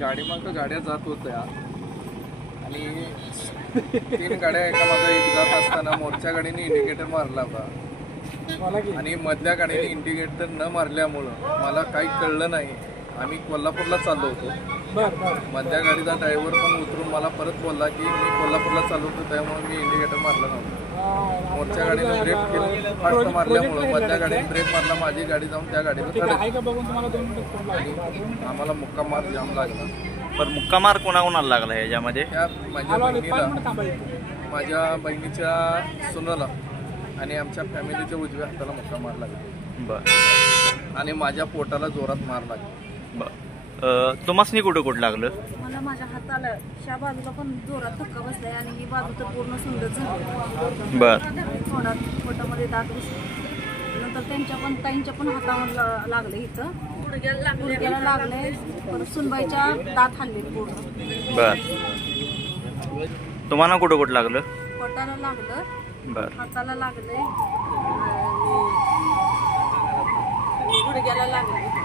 गाडी मग गाड्या जात होत्या आणि 3 गाड्या एका मागे एक जात असताना मोठ्या गाडीने इंडिकेटर मारला होता आणि मधल्या गाडीने इंडिकेटर न मारल्यामुळं मला काही कळलं नाही। आम्ही कोल्हापूरला चाललो होतो। मधल्या गाडीचा ड्रायव्हर पण उतरून मला परत बोलला की मी कोल्हापूरला चाललो होतो त्यामुळे मी इंडिकेटर मारलं नव्हतं। मोठ्या गाडीने ब्रेक केलं, फास्ट मारल्यामुळं मधल्या गाडीने ब्रेक मारला, माझी गाडी जाऊन त्या गाडीला धडकली। आम्हाला मुक्का मार जाम लागला। पण मुक्का मार कोणाकोणाला लागला ह्याच्यामध्ये? माझ्या बहिणीच्या सुनाला आणि आमच्या फॅमिलीच्या उजव्या हाताला मुक्का मार लागला। बर। आणि माझ्या पोटाला जोरात मार लागला। बर। तुम्हाला कुठं कुठं लागलं? मला माझ्या हाताला ह्या बाजूला पण जोरात धक्का बसलाय आणि ही बाजू तर पूर्ण सुंदर झाली। बर। तोंडात पोटामध्ये दात घुसले, नंतर ताईंच्या पण हातावर लागले, इथं गुडघ्याला लागले, परत सुनबाईच्या दात हल्ले पूर्ण। बर। तुम्हाला कुठं कुठं लागलं? पोटाला लागलं, बर, हाताला लागले, गुडघ्याला लागले।